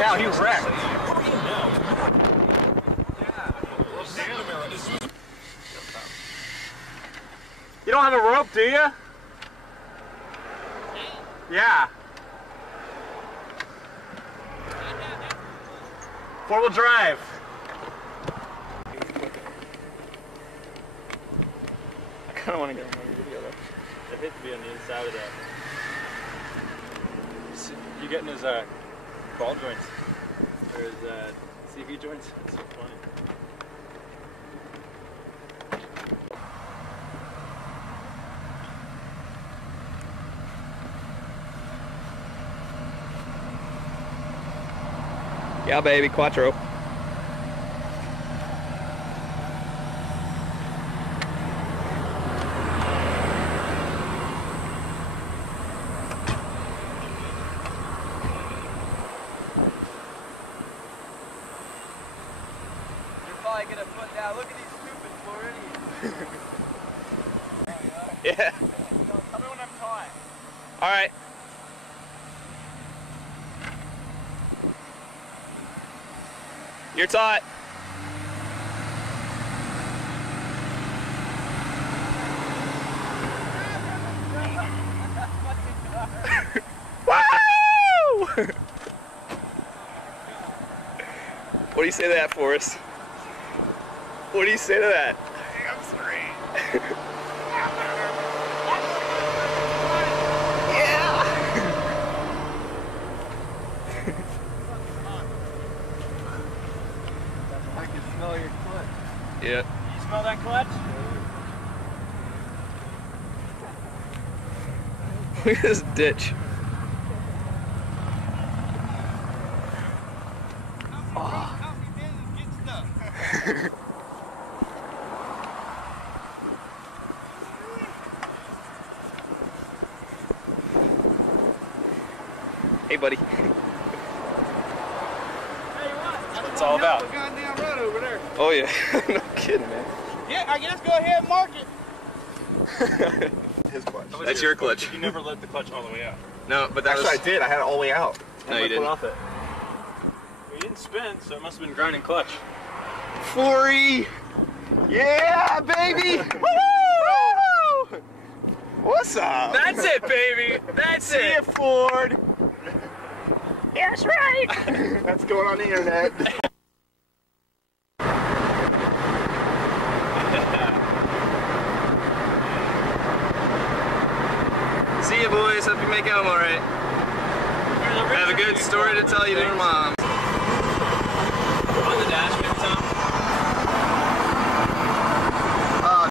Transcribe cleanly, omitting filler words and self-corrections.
Now he wrecked. You don't have a rope, do you? Yeah. Four-wheel drive. I kind of want to get on my video though. I'd hate to be on the inside of that. You getting his ball joints or his CV joints? It's so funny. Yeah, baby, quattro. Probably gonna put down. Look at these stupid Floridians. Yeah. Tell me when I'm tight. All right. You're taut. Woo! What do you say to that, Forrest? What do you say to that? I'm sorry. Yeah! I can smell your clutch. Yeah. You smell that clutch? Look at this ditch. Oh. Hey, buddy. That's what it's all about. We're going down road over there. Oh, yeah. No kidding, man. Yeah, I guess go ahead and mark it. His clutch. That's your clutch. You never let the clutch all the way out. No, but that Actually, was... I did. I had it all the way out. No, you didn't. Off it. Well, you didn't spin, so it must have been grinding clutch. Flurry! Yeah, baby! Woo! What's up? That's it, baby! That's See it! ya, Ford! That's right! That's going on the internet. See ya, boys. Hope you make it home alright. Have a good story to tell you to your mom.